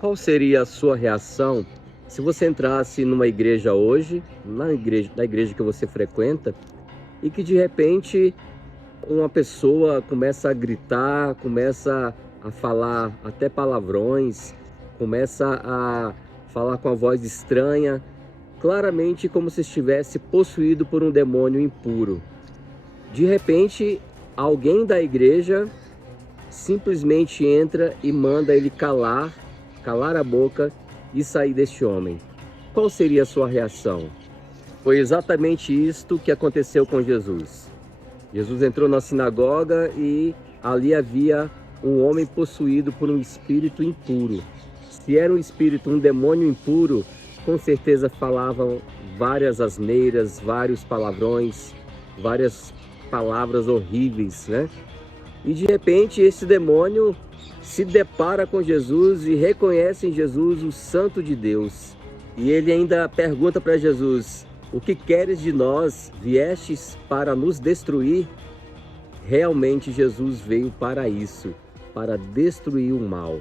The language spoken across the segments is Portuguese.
Qual seria a sua reação se você entrasse numa igreja hoje, na igreja que você frequenta, e que de repente uma pessoa começa a gritar, começa a falar até palavrões, começa a falar com a voz estranha, claramente como se estivesse possuído por um demônio impuro. De repente, alguém da igreja simplesmente entra e manda ele calar a boca e sair deste homem. Qual seria a sua reação? Foi exatamente isto que aconteceu com Jesus. Jesus entrou na sinagoga e ali havia um homem possuído por um espírito impuro. Se era um espírito, um demônio impuro, com certeza falavam várias asneiras, vários palavrões, várias palavras horríveis, né? E de repente esse demônio se depara com Jesus e reconhece em Jesus o Santo de Deus. E ele ainda pergunta para Jesus: o que queres de nós? Viestes para nos destruir? Realmente Jesus veio para isso, para destruir o mal.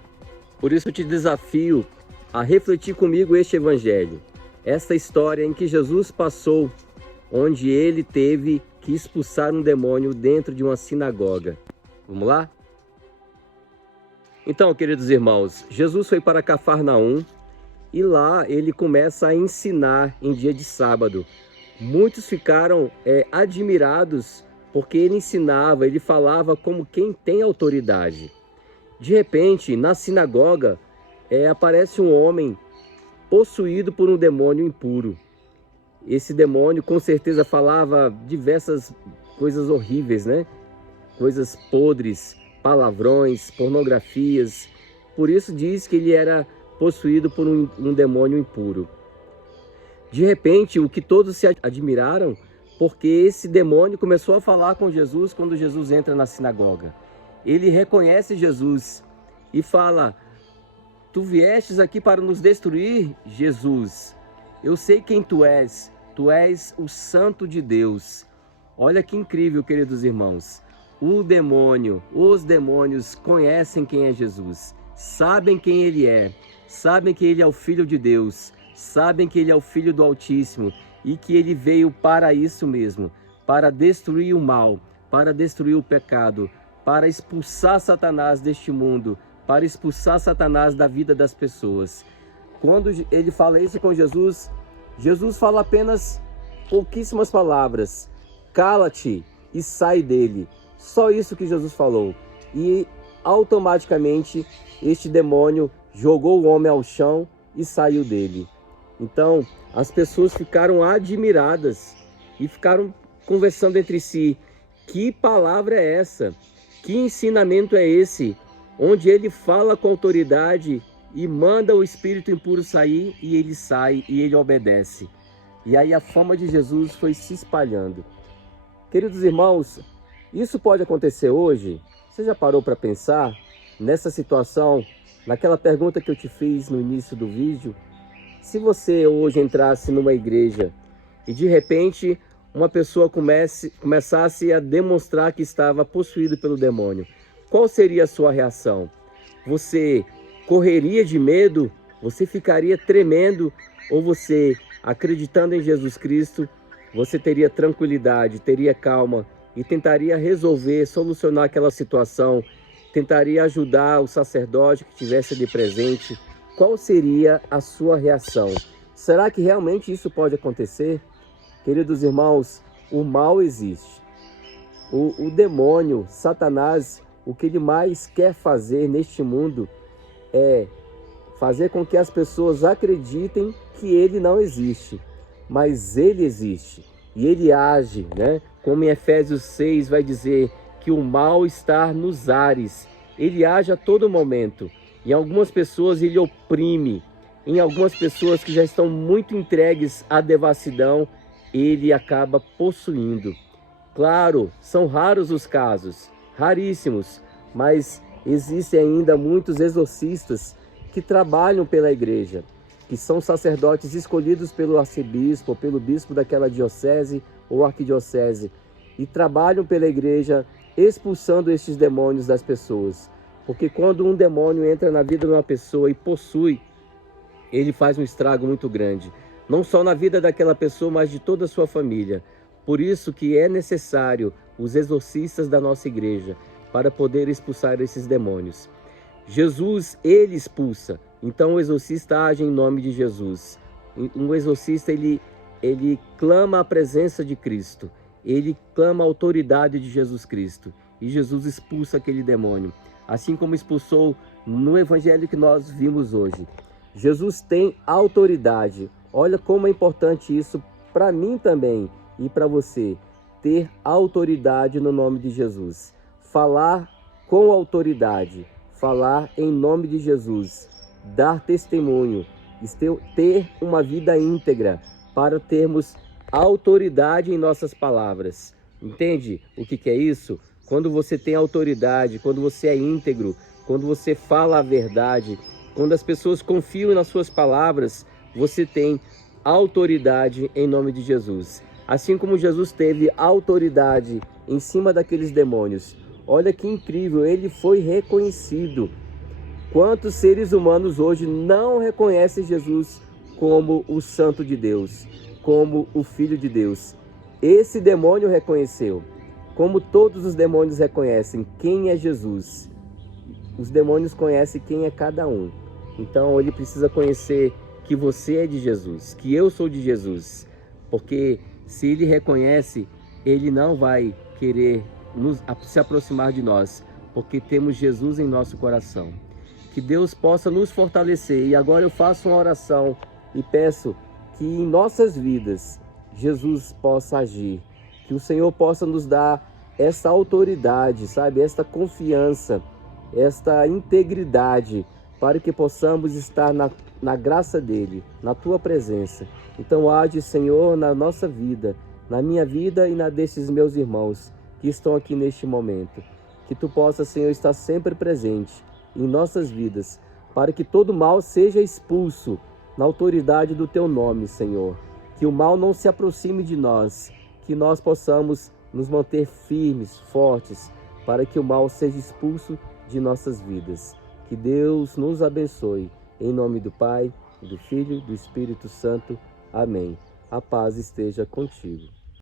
Por isso eu te desafio a refletir comigo este evangelho, esta história em que Jesus passou, onde ele teve que expulsar um demônio dentro de uma sinagoga. Vamos lá? Então, queridos irmãos, Jesus foi para Cafarnaum e lá ele começa a ensinar em dia de sábado. Muitos ficaram admirados porque ele ensinava, ele falava como quem tem autoridade. De repente, na sinagoga, aparece um homem possuído por um demônio impuro. Esse demônio com certeza falava diversas coisas horríveis, né? Coisas podres, palavrões, pornografias. Por isso diz que ele era possuído por um demônio impuro. De repente, o que todos se admiraram, porque esse demônio começou a falar com Jesus quando Jesus entra na sinagoga. Ele reconhece Jesus e fala: tu viestes aqui para nos destruir, Jesus. Eu sei quem tu és o Santo de Deus. Olha que incrível, queridos irmãos. Os demônios conhecem quem é Jesus, sabem quem ele é, sabem que ele é o Filho de Deus, sabem que ele é o Filho do Altíssimo e que ele veio para isso mesmo, para destruir o mal, para destruir o pecado, para expulsar Satanás deste mundo, para expulsar Satanás da vida das pessoas. Quando ele fala isso com Jesus, Jesus fala apenas pouquíssimas palavras: cala-te e sai dele. Só isso que Jesus falou. E automaticamente este demônio jogou o homem ao chão e saiu dele. Então as pessoas ficaram admiradas e ficaram conversando entre si: que palavra é essa? Que ensinamento é esse? Onde ele fala com autoridade e manda o espírito impuro sair, e ele sai e ele obedece. E aí a fama de Jesus foi se espalhando. Queridos irmãos, isso pode acontecer hoje? Você já parou para pensar nessa situação, naquela pergunta que eu te fiz no início do vídeo? Se você hoje entrasse numa igreja e de repente uma pessoa começasse a demonstrar que estava possuído pelo demônio, qual seria a sua reação? Você correria de medo? Você ficaria tremendo? Ou você, acreditando em Jesus Cristo, você teria tranquilidade, teria calma e tentaria resolver, solucionar aquela situação, tentaria ajudar o sacerdote que estivesse ali presente? Qual seria a sua reação? Será que realmente isso pode acontecer? Queridos irmãos, o mal existe. O demônio, Satanás, o que ele mais quer fazer neste mundo é fazer com que as pessoas acreditem que ele não existe. Mas ele existe e ele age, né? Como em Efésios 6 vai dizer que o mal está nos ares. Ele age a todo momento. Em algumas pessoas ele oprime. Em algumas pessoas que já estão muito entregues à devassidão, ele acaba possuindo. Claro, são raros os casos, raríssimos, mas existem ainda muitos exorcistas que trabalham pela igreja, que são sacerdotes escolhidos pelo arcebispo, pelo bispo daquela diocese ou arquidiocese, e trabalham pela igreja expulsando estes demônios das pessoas. Porque quando um demônio entra na vida de uma pessoa e possui, ele faz um estrago muito grande, não só na vida daquela pessoa, mas de toda a sua família. Por isso que é necessário os exorcistas da nossa igreja para poder expulsar esses demônios. Jesus, ele expulsa, então o exorcista age em nome de Jesus. Um exorcista, ele clama a presença de Cristo, ele clama a autoridade de Jesus Cristo, e Jesus expulsa aquele demônio, assim como expulsou no evangelho que nós vimos hoje. Jesus tem autoridade. Olha como é importante isso para mim também e para você, ter autoridade no nome de Jesus. Falar com autoridade, falar em nome de Jesus, dar testemunho, ter uma vida íntegra para termos autoridade em nossas palavras. Entende o que é isso? Quando você tem autoridade, quando você é íntegro, quando você fala a verdade, quando as pessoas confiam nas suas palavras, você tem autoridade em nome de Jesus. Assim como Jesus teve autoridade em cima daqueles demônios. Olha que incrível, ele foi reconhecido. Quantos seres humanos hoje não reconhecem Jesus como o Santo de Deus, como o Filho de Deus? Esse demônio reconheceu, como todos os demônios reconhecem quem é Jesus. Os demônios conhecem quem é cada um. Então ele precisa conhecer que você é de Jesus, que eu sou de Jesus. Porque se ele reconhece, ele não vai querer se aproximar de nós, porque temos Jesus em nosso coração. Que Deus possa nos fortalecer. E agora eu faço uma oração e peço que em nossas vidas Jesus possa agir. Que o Senhor possa nos dar essa autoridade, sabe? Esta confiança, esta integridade, para que possamos estar na graça dEle, na Tua presença. Então age, Senhor, na nossa vida, na minha vida e na desses meus irmãos que estão aqui neste momento. Que Tu possa, Senhor, estar sempre presente em nossas vidas, para que todo mal seja expulso na autoridade do Teu nome, Senhor. Que o mal não se aproxime de nós, que nós possamos nos manter firmes, fortes, para que o mal seja expulso de nossas vidas. Que Deus nos abençoe. Em nome do Pai, do Filho e do Espírito Santo. Amém. A paz esteja contigo.